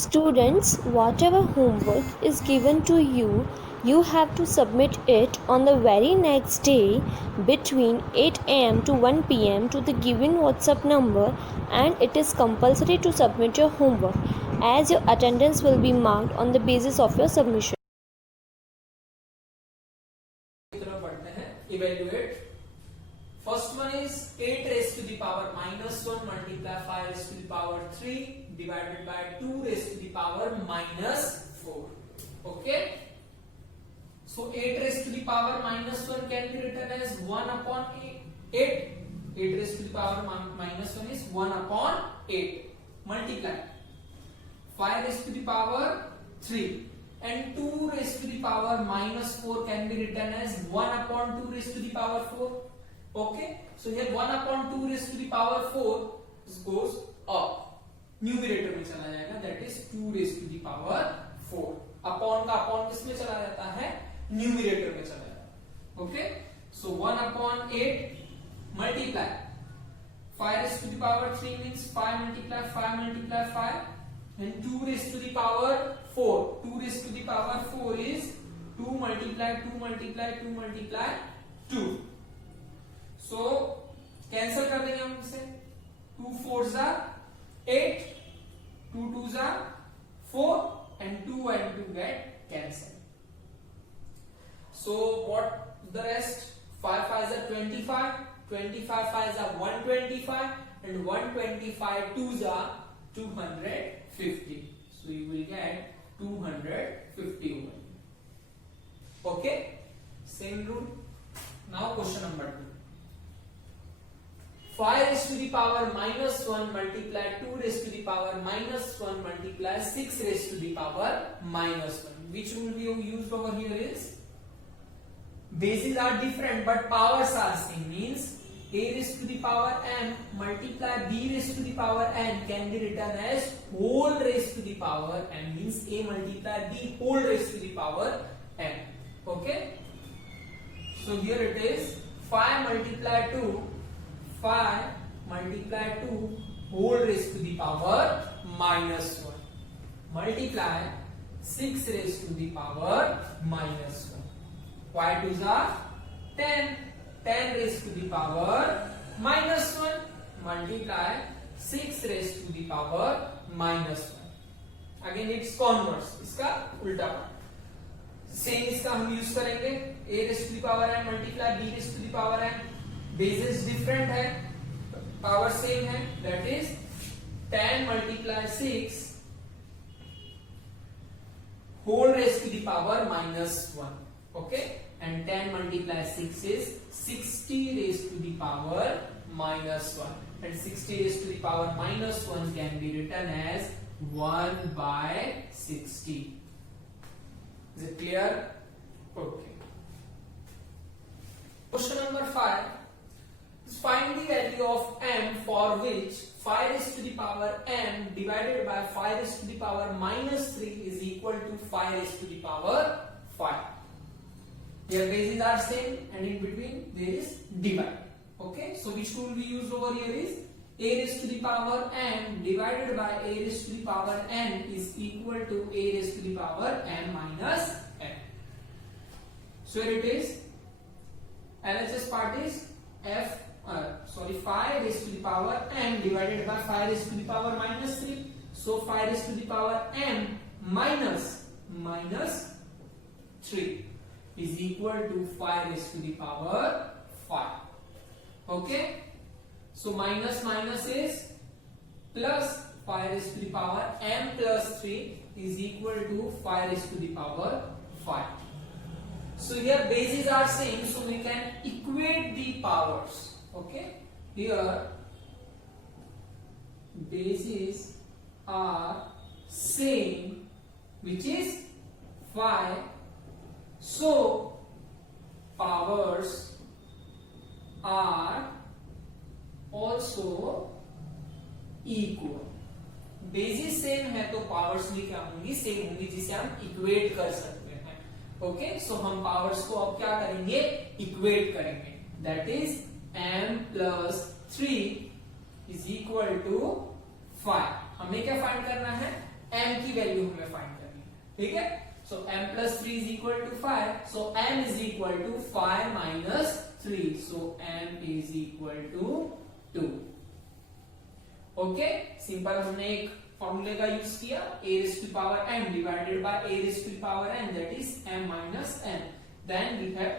Students, whatever homework is given to you, you have to submit it on the very next day between 8 am to 1 pm to the given WhatsApp number, and it is compulsory to submit your homework as your attendance will be marked on the basis of your submission. Evaluate. First one is 8 raised to the power minus 1 multiply 5 raised to the power 3 divided by 2 raised to the power minus 4. Okay. So 8 raised to the power minus 1 can be written as 1 upon 8. 8 raised to the power minus 1 is 1 upon 8. Multiply 5 raised to the power 3. And 2 raised to the power minus 4 can be written as 1 upon 2 raised to the power 4. Okay, so here 1 upon 2 raised to the power 4 goes up, numerator में चला जाएगा, that is 2 raised to the power 4. Upon का upon किसमें चला जाता है? Numerator में चला जाता है. Okay, so 1 upon 8 multiply 5 raised to the power 3 means 5 multiply 5 and 2 raised to the power 4. 2 raised to the power 4 is 2 multiply 2 multiply 2 multiply 2. So cancel कर देंगे हम इसे. 2 4s are 8, 2 2s are 4 and 2 and 2 get cancelled. So what the rest? 5 5s are 25, 25 5s are 125 and 125 2s are 250. So you will get 250 over here. Okay, same rule. Now question number 2. 5 raised to the power minus 1 multiply 2 raised to the power minus 1 multiply 6 raised to the power minus 1. Which rule we have used over here is bases are different but powers are same. Means a raised to the power m multiply b raised to the power n can be written as whole raised to the power m. Means a multiply b whole raised to the power n. Okay, so here it is 5 multiply 2 5 multiply 2 whole raised to the power minus 1 multiply 6 raised to the power minus 1. Y 2s are 10 raised to the power minus 1 multiply 6 raised to the power minus 1. Again it's converse, इसका उल्टा part. Same इसका हम use करेंगे. a raised to the power n multiply b raised to the power n. Basis different है, power same है, that is 10 multiply 6 whole raised to the power minus 1. Okay, and 10 multiply 6 is 60 raised to the power minus 1, and 60 raised to the power minus 1 can be written as 1 by 60. Is it clear? Okay. Question number 5. Find the value of m for which 5 raised to the power m divided by 5 raised to the power minus 3 is equal to 5 raised to the power 5. Their bases are same and in between there is divide. Okay, so which rule we use over here is a raised to the power m divided by a raised to the power n is equal to a raised to the power m minus n. So here it is. LHS part is 5 raised to the power m divided by 5 raised to the power minus 3. So 5 raised to the power m minus 3 is equal to 5 raised to the power 5. Okay, so minus minus is plus 5 raised to the power m plus 3 is equal to 5 raised to the power 5. So here bases are same, so we can equate the powers. Okay, here bases are same, which is 5, so powers are also equal. Basis same है तो powers भी क्या होंगी? Same होंगी, जिसे हम equate कर सकते हैं. ओके, सो हम पावर्स को अब क्या करेंगे? इक्वेट करेंगे. That is m + 3 is equal to 5. हमें क्या फाइंड करना है? m की वैल्यू हमें फाइंड करनी है, ठीक है। सो m plus 3 is equal to 5, so m is equal to 5 minus 3, so m is equal to 2. Okay, simple हमने एक फॉर्मूले का यूज किया, a raised to power m divided by a raised to power n, that is m minus n. Then we have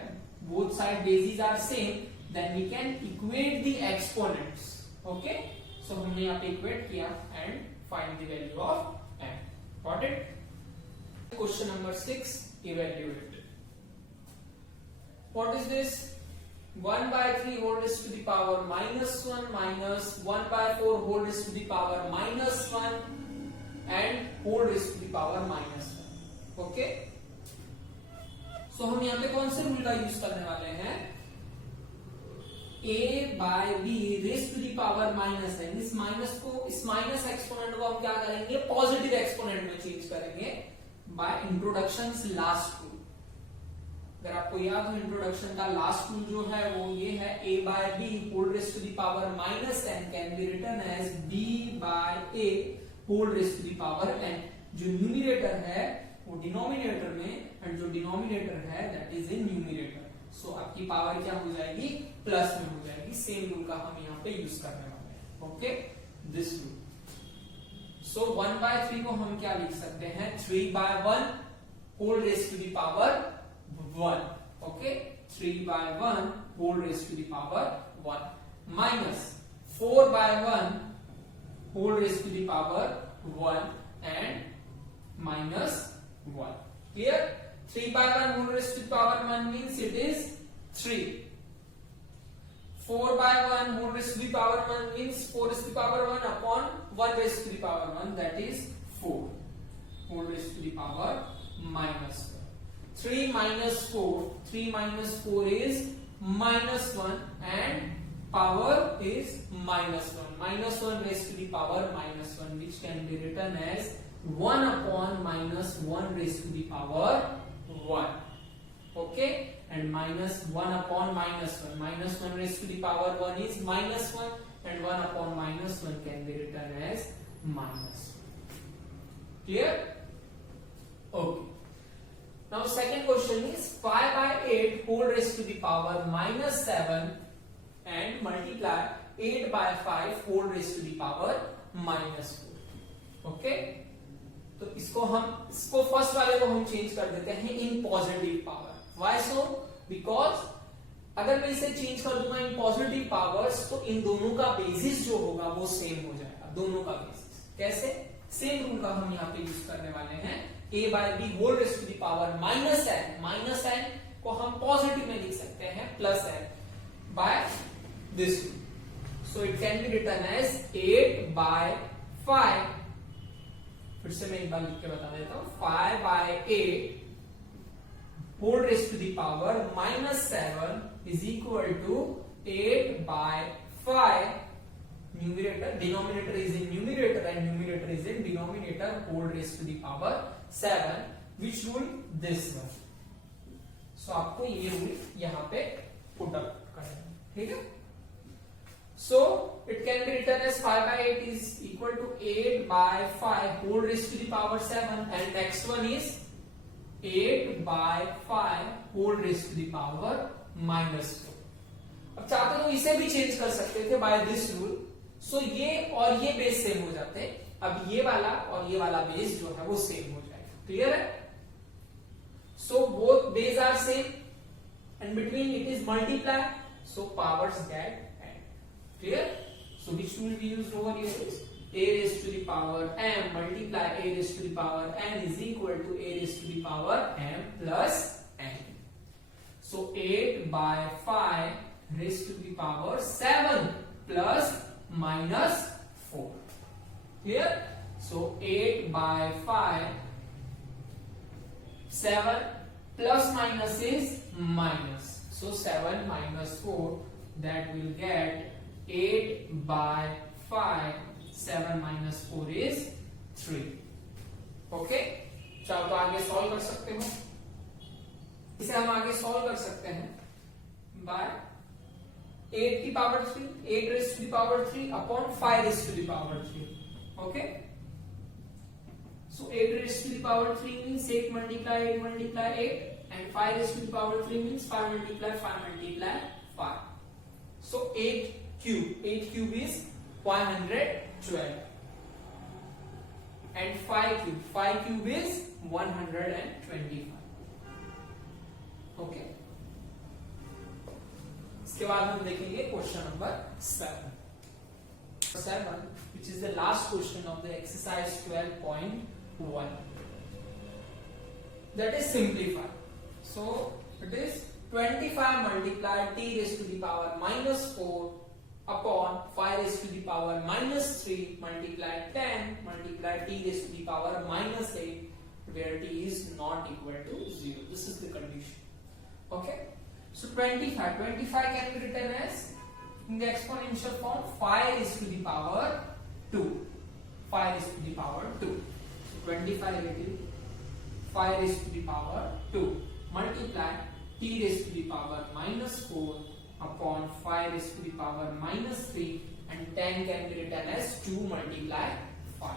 both side bases are same, then we can equate the exponents. Okay, so हमने यहाँ पे equate किया and find the value of m. Got it? Question number 6, evaluate. What is this? 1 by 3 whole raised to the power minus 1 minus 1 by 4 whole raised to the power minus 1 and whole raised to the power minus 1. Okay? So हम यहाँ पे कौन से rule का use करने वाले हैं? a by b raised to the power minus n. इस माइनस एक्सपोनेंट को हम क्या करेंगे? पॉजिटिव एक्सपोनेंट में चेंज करेंगे बाय इंट्रोडक्शंस लास्ट रूल. अगर आपको याद हो इंट्रोडक्शन का लास्ट रूल जो है वो ये है, a by b whole raised to the power minus n can be written as b by a whole raised to the power n. जो न्यूमरेटर है वो डिनोमिनेटर में एंड जो डिनोमिनेटर है दैट इज इन न्यूमरेटर. सो आपकी power क्या हो जाएगी? प्लस में हो जाएगी. सेम रूल का हम यहाँ पे यूज करने वाले हैं. Okay, this rule. So 1 by 3 को हम क्या लिख सकते हैं? 3 by 1 whole raised to the power 1. Okay, 3 by 1 whole raised to the power 1 minus 4 by 1 whole raised to the power 1 and minus 1. Clear? 3 by 1 whole raised to the power 1 means it is 3. 4 by 1 whole raised to the power 1 means 4 raised to the power 1 upon 1 raised to the power 1, that is 4 whole raised to the power minus 1. 3 minus 4 is minus 1 and power is minus 1. Minus 1 raised to the power minus 1, which can be written as 1 upon minus 1 raised to the power 1. Okay, and minus 1 upon minus 1. Minus 1 raised to the power 1 is minus 1 and 1 upon minus 1 can be written as minus 1. Clear? Okay. Now second question is 5 by 8 whole raised to the power minus 7 and multiply 8 by 5 whole raised to the power minus 4. Okay? तो इसको first वाले को हम change कर देते हैं in positive power. Why so? Because अगर मैं इसे चेंज कर दूंगा इन पॉजिटिव पावर्स तो इन दोनों का बेसिस जो होगा वो सेम हो जाएगा. दोनों का बेसिस कैसे? सेम रूल का हम यहाँ पे यूज करने वाले हैं. a by b whole raised to the power minus n को हम पॉजिटिव में लिख सकते हैं plus n by this rule. So it can be written as 8 by 5. फिर से मैं एक बार लिख के बता देता हूं. 5 by 8 whole raised to the power minus 7 is equal to 8 by 5. Numerator, denominator is in numerator and numerator is in denominator whole raised to the power 7. Which rule? This one. So आपको ये rule यहाँ पे put up करना है. ठीक है? So it can be written as 5 by 8 is equal to 8 by 5 whole raised to the power 7 and next one is 8 by 5 whole raised to the power minus 4. अब चाहते तो इसे भी चेंज कर सकते थे by this rule. So ये और ये बेस सेम हो जाते. अब ये वाला और ये वाला बेस जो है वो सेम हो जाएगा. क्लियर है? So both base are same and between it is multiply. So powers get added. Clear? So which rule we used over here is a raised to the power m multiply a raised to the power n is equal to a raised to the power m plus n. So 8 by 5 raised to the power 7 plus minus 4. Clear? So 8 by 5, 7 plus minus is minus. So 7 minus 4, that will get 8 by 5. 7 minus 4 is 3. Okay? चाहो तो आगे solve कर सकते हो. इसे हम आगे solve कर सकते हैं बाय 8 की power 3, 8 raised to the power 3 upon 5 raised to the power 3. Okay? So 8 raised to the power 3 means 8 multiply 8 multiply 8, and 5 raised to the power 3 means 5 multiply 5 multiply 5. So 8 cube is 512, and 5 cube is 125. Okay, इसके बाद हम देखेंगे question number 7 which is the last question of the exercise 12.1, that is simplify. So it is 25 multiply t raised to the power minus 4 upon 5 raised to the power minus 3 multiply 10 multiply t raised to the power minus 8, where t is not equal to 0. This is the condition. Okay, so 25 can be written as in the exponential form 5 is to the power 2. 5 is to the power 2. So 25 it is 5 is to the power 2 multiply t raised to the power minus 4 upon 5 raised to the power minus 3, and 10 can be written as 2 multiply 5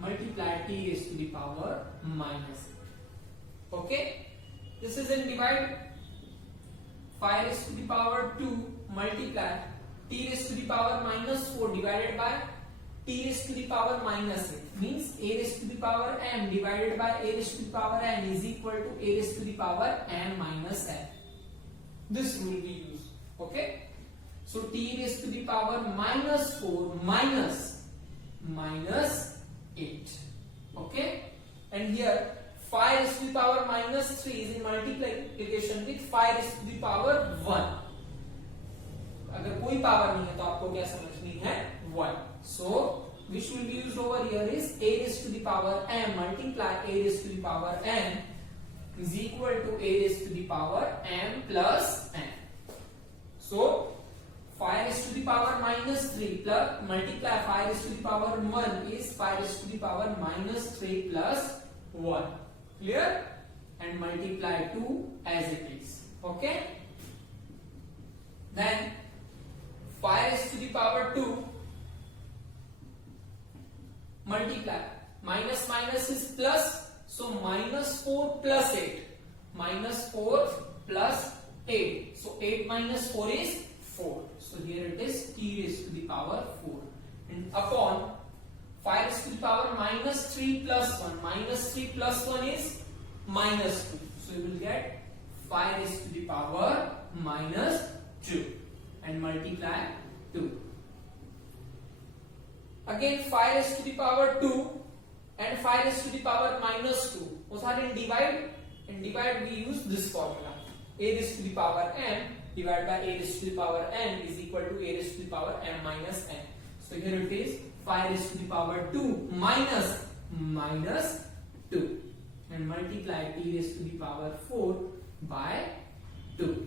multiply t raised to the power minus 8. Okay, this is in divide. 5 raised to the power 2 multiply t raised to the power minus 4 divided by t raised to the power minus 8, means a raised to the power m divided by a raised to the power n is equal to a raised to the power m minus n. This will be used. Okay, so t raised to the power minus 4 minus 8. Okay, and here 5 raised to the power minus 3 is in multiplication with 5 raised to the power 1. अगर कोई power नहीं है तो आपको क्या समझनी है 1. So which will be used over here is a raised to the power m multiply a raised to the power n is equal to a raised to the power m plus n. So 5 raised to the power minus 3 plus multiply 5 raised to the power 1 is 5 raised to the power minus 3 plus 1. Clear? And multiply 2 as it is. Okay, then 5 raised to the power 2 multiply minus is plus, so minus 4 plus 8 minus 4 plus 8, so 8 minus 4 is 4, so here it is t raised to the power 4, and upon 5 raised to the power minus 3 plus 1. Minus 3 plus 1 is minus 2. So you will get 5 raised to the power minus 2 and multiply 2. Again 5 raised to the power 2 and 5 raised to the power minus 2. Those are in divide. In divide we use this formula. A raised to the power m divided by a raised to the power n is equal to a raised to the power m minus n. So here it is 5 raised to the power 2 minus 2 and multiply t raised to the power 4 by 2.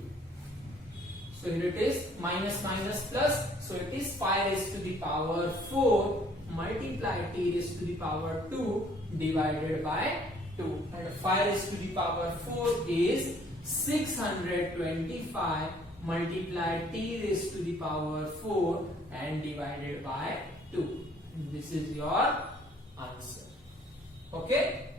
So here it is minus plus, so it is 5 raised to the power 4 multiply t raised to the power 2 divided by 2, and 5 raised to the power 4 is 625 multiply t raised to the power 4 and divided by 2. This is your answer. Okay.